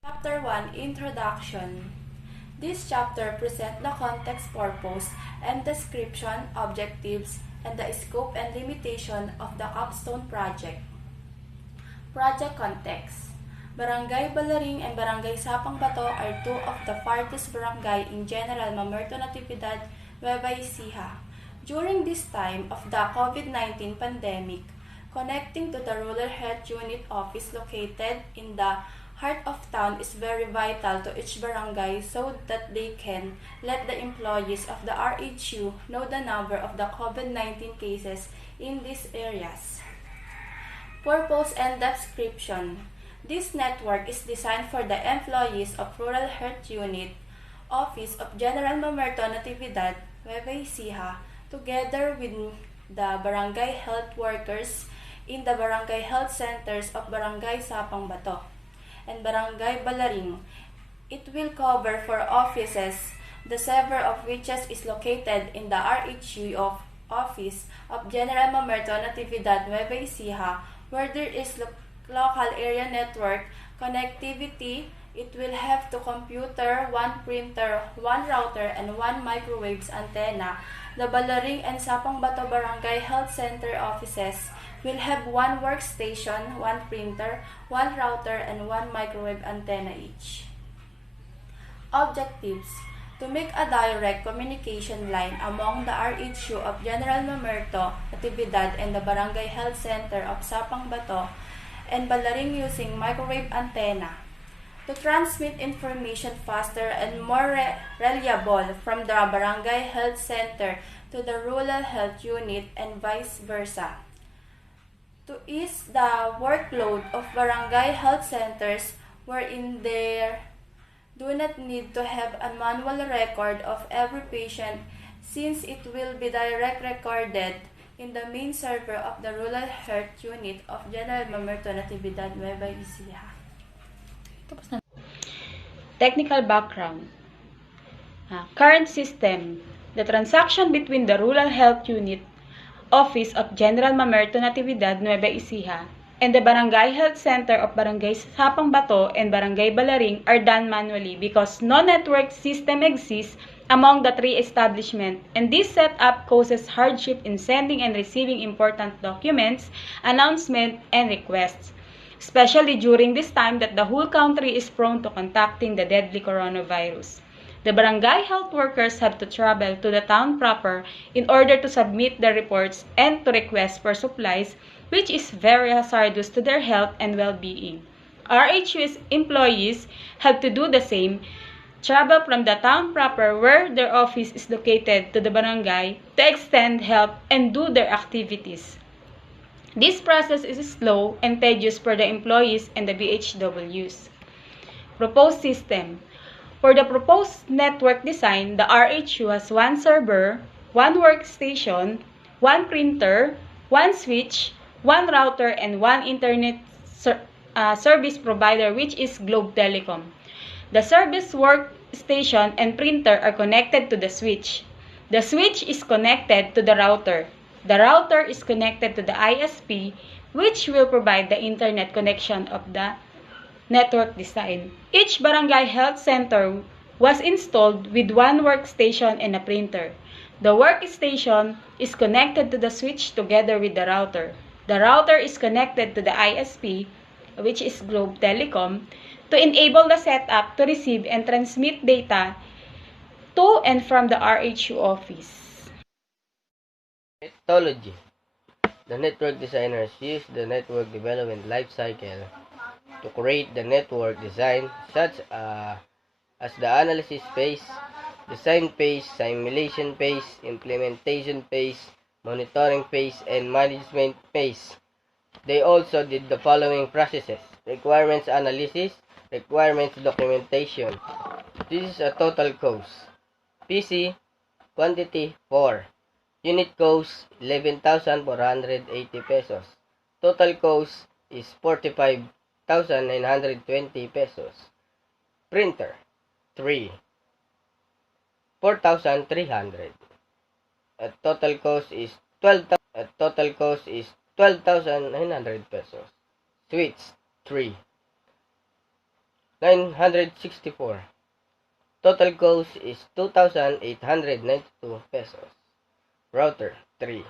Chapter 1 Introduction. This chapter presents the context, purpose, and description, objectives, and the scope and limitation of the Capstone project. Project context. Barangay Balaring and Barangay Sapang Bato are two of the farthest barangay in General Mamerto Natividad, Nueva Ecija. During this time of the COVID-19 pandemic, connecting to the Rural Health Unit office located in the heart of town is very vital to each barangay so that they can let the employees of the RHU know the number of the COVID-19 cases in these areas. Purpose and description. This network is designed for the employees of Rural Health Unit, Office of General Mamerto Natividad, Nueva Ecija, together with the barangay health workers in the barangay health centers of Barangay Sapang Bato and Barangay Balaring. It will cover 4 offices, the several of which is located in the RHU of Office of General Mamerto Natividad, Nueva Ecija, where there is local area network connectivity. It will have 2 computer, 1 printer, 1 router, and 1 microwaves antenna. The Balaring and Sapang Bato Barangay Health Center offices will have 1 workstation, 1 printer, 1 router, and 1 microwave antenna each. Objectives: to make a direct communication line among the RHU of General Mamerto Natividad and the Barangay Health Center of Sapang Bato and Balaring using microwave antenna. To transmit information faster and more reliable from the Barangay Health Center to the Rural Health Unit and vice versa. To ease the workload of barangay health centers wherein they do not need to have a manual record of every patient since it will be direct recorded in the main server of the Rural Health Unit of General Mamerto Natividad, Nueva Ecija. Technical background. Current system. The transaction between the Rural Health Unit, Office of General Mamerto Natividad, Nueva Ecija, and the Barangay Health Center of Barangay Sapang Bato and Barangay Balaring are done manually because no network system exists among the 3 establishments, and this setup causes hardship in sending and receiving important documents, announcements, and requests, especially during this time that the whole country is prone to contracting the deadly coronavirus. The barangay health workers have to travel to the town proper in order to submit their reports and to request for supplies, which is very hazardous to their health and well-being. RHU's employees have to do the same, travel from the town proper where their office is located to the barangay to extend help and do their activities. This process is slow and tedious for the employees and the BHWs. Proposed system. For the proposed network design, the RHU has 1 server, 1 workstation, 1 printer, 1 switch, 1 router, and 1 internet service provider, which is Globe Telecom. The service workstation and printer are connected to the switch. The switch is connected to the router. The router is connected to the ISP, which will provide the internet connection of the network design. Each barangay health center was installed with 1 workstation and a printer. The workstation is connected to the switch together with the router. The router is connected to the ISP, which is Globe Telecom, to enable the setup to receive and transmit data to and from the RHU office. Methodology. The network designers use the network development life cycle to create the network design such as the analysis phase, design phase, simulation phase, implementation phase, monitoring phase, and management phase. They also did the following processes: requirements analysis, requirements documentation. This is a total cost. PC quantity 4. Unit cost 11,480 pesos. Total cost is 45,920 pesos. Printer 3. 4,300. Total cost is 12,900 pesos. Switch 3. 964. Total cost is 2,892 pesos. Router 3.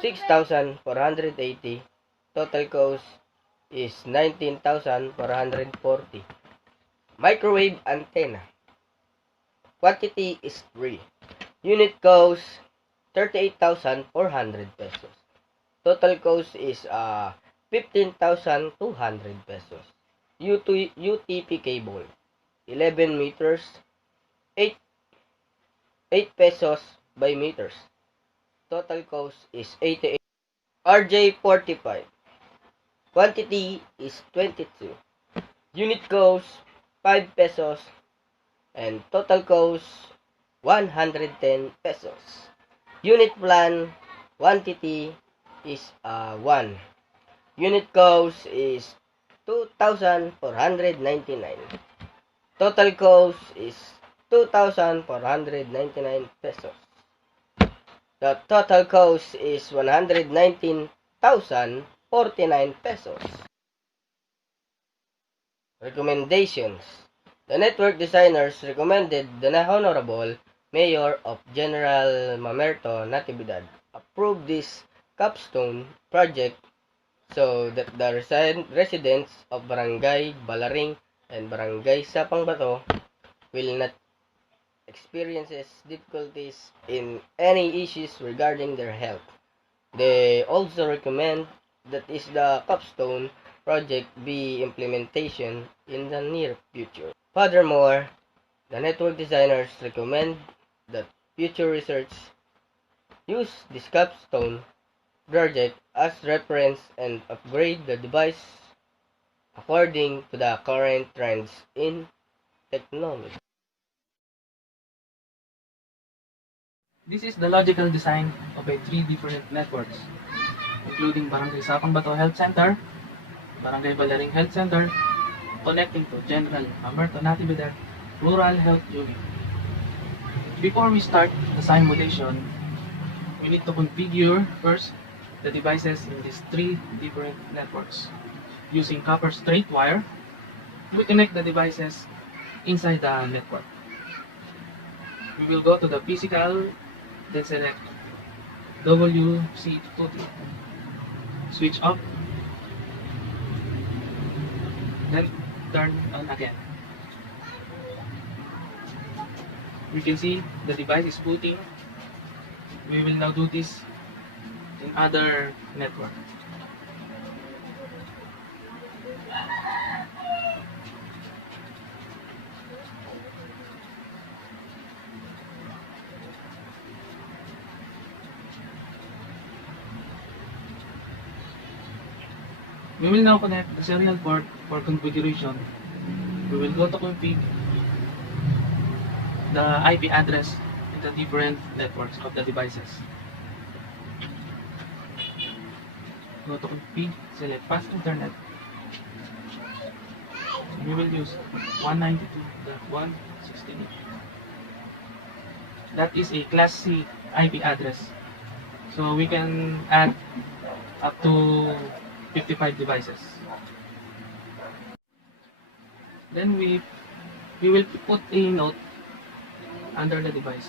6,480. Total cost is 19,440. Microwave antenna. Quantity is 3. Unit cost 38,400 pesos. Total cost is 15,200 pesos. UTP cable 11 meters 8 pesos by meters. Total cost is 88. RJ45 quantity is 22. Unit cost 5 pesos and total cost 110 pesos. Unit plan quantity is 1. Unit cost is 2,499. Total cost is 2,499 pesos. The total cost is 119,049 pesos. Recommendations. The network designers recommended the Honorable Mayor of General Mamerto Natividad approve this Capstone project so that the residents of Barangay Balaring and Barangay Sapang-Bato will not experiences difficulties in any issues regarding their health. They also recommend that is the Capstone project be implementation in the near future. Furthermore, the network designers recommend that future research use this Capstone project as reference and upgrade the device according to the current trends in technology. This is the logical design of a 3 different networks, including Barangay Sapang Bato Health Center, Barangay Balaring Health Center, connecting to General Mamerto Natividad Rural Health Unit. Before we start the simulation, we need to configure first the devices in these 3 different networks. Using copper straight wire, we connect the devices inside the network. We will go to the physical, then select WC2T. Switch off, then turn on again. We can see the device is booting. We will now do this in other network. We will now connect the serial port for configuration. We will go to config the IP address in the different networks of the devices. Go to config, select fast internet. We will use 192.168. That is a class C IP address. So we can add up to 55 devices. Then we will put a note under the device.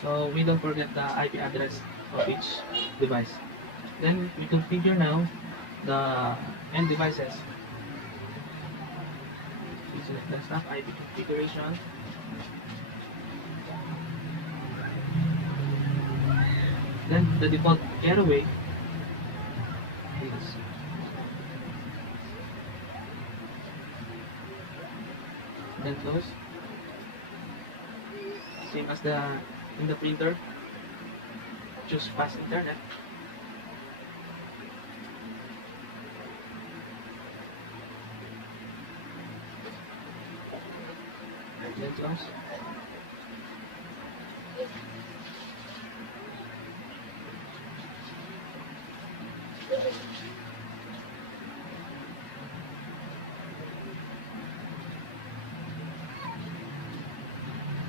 So we don't forget the IP address of each device. Then we configure now the end devices. We select desktop IP configuration. Then the default airway is then close. Same as in the printer. Choose fast internet. Then close.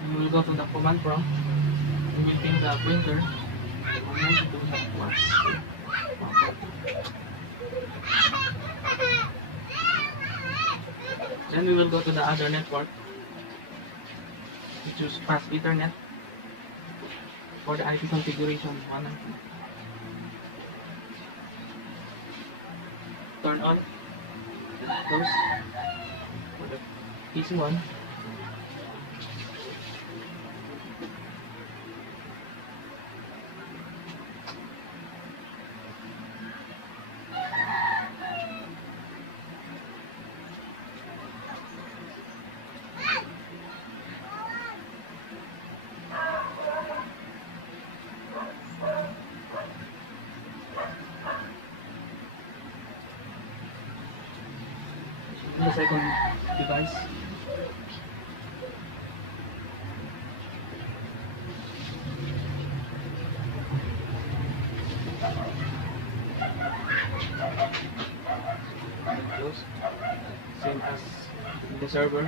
We will go to the command prompt. We will ping the printer. 192.1. Then we will go to the other network. We choose fast Ethernet for the IP configuration 1 and 2. Turn on, close for the PC1. The second device. Close. Same as the server.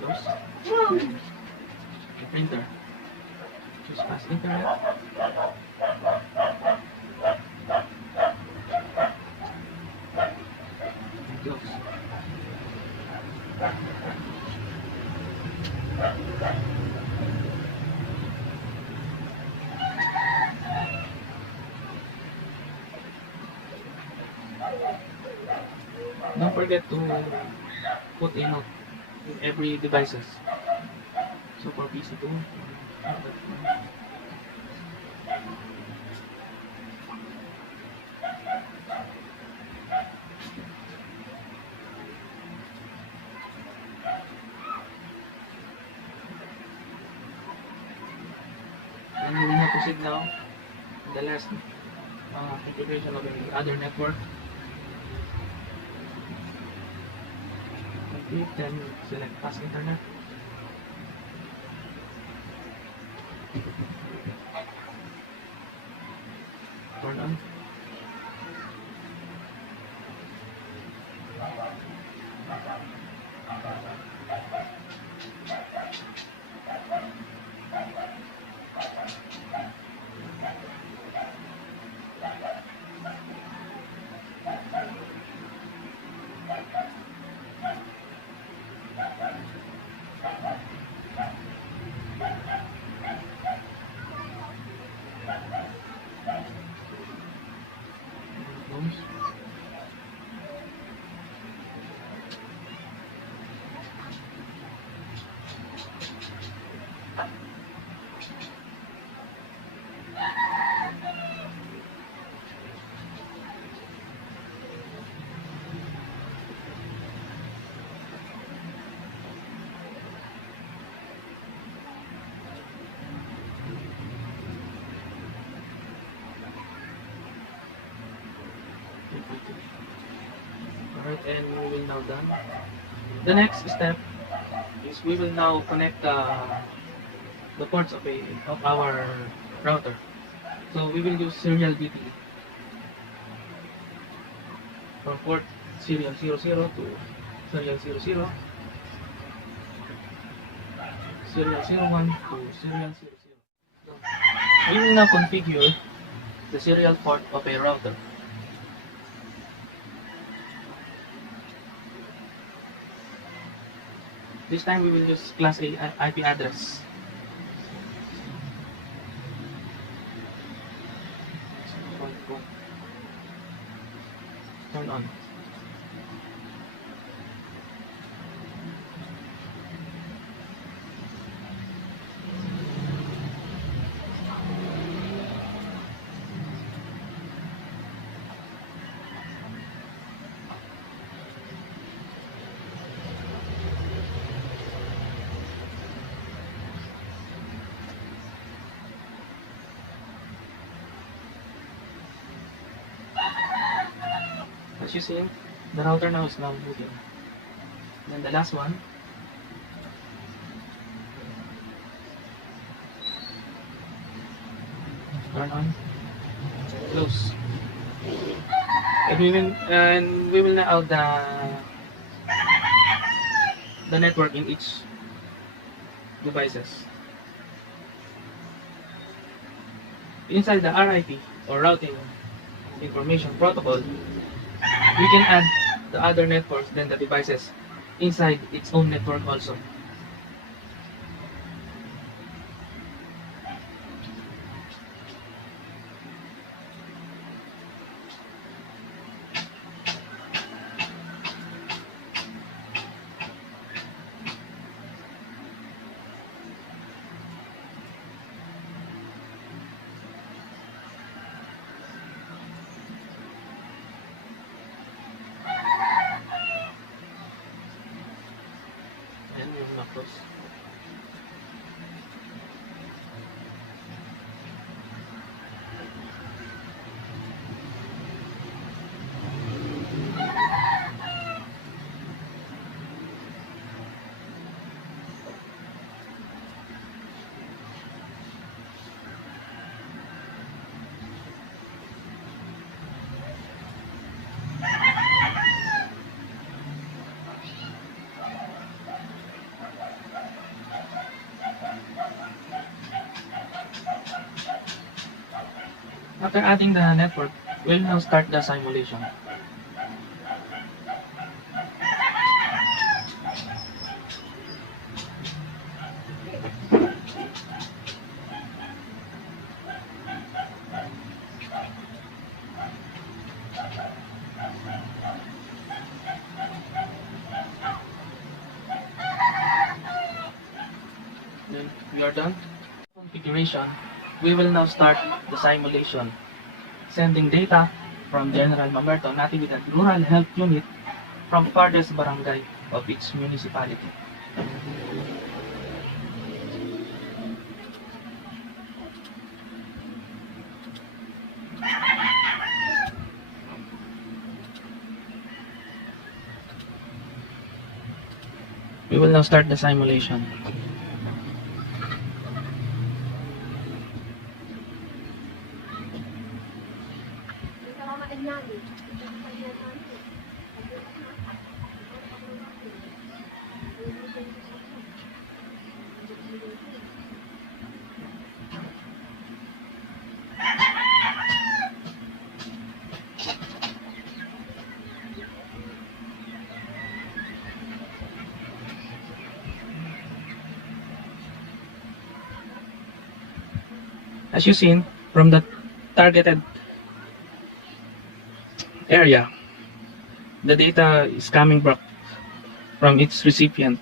Close. The printer. Choose fast internet. And close. Don't forget to put in every devices. So for PC2, and we will now proceed now to the last configuration of the other network. Then select fast internet. Turn on. Close. Alright, and we will now done. The next step is we will now connect the ports of our router. So we will use serial BTE from port serial 00 to serial 00, serial 01 to serial 00. So we will now configure the serial port of a router. This time we will use class A IP address. Turn on. As you see, the router now is now moving. Then the last one. Turn on. Close. And we will now out the network in each devices. Inside the RIP or Routing Information Protocol, we can add the other networks than the devices inside its own network also. Ayan yung macros. After adding the network, we'll now start the simulation. Then we are done. Configuration. We will now start the simulation, sending data from General Mamerto Natividad Rural Health Unit from farthest barangay of its municipality. We will now start the simulation. As you've seen from the targeted area, the data is coming back from its recipient.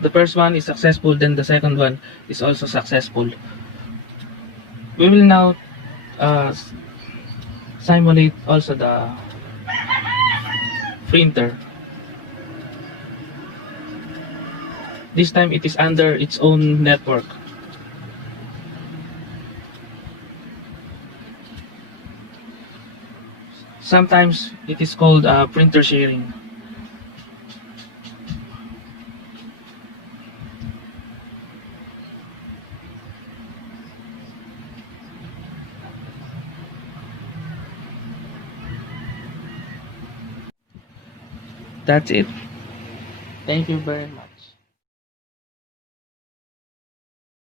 The first one is successful, then the second one is also successful. We will now simulate also the printer. This time it is under its own network. Sometimes it is called printer sharing. That's it. Thank you very much.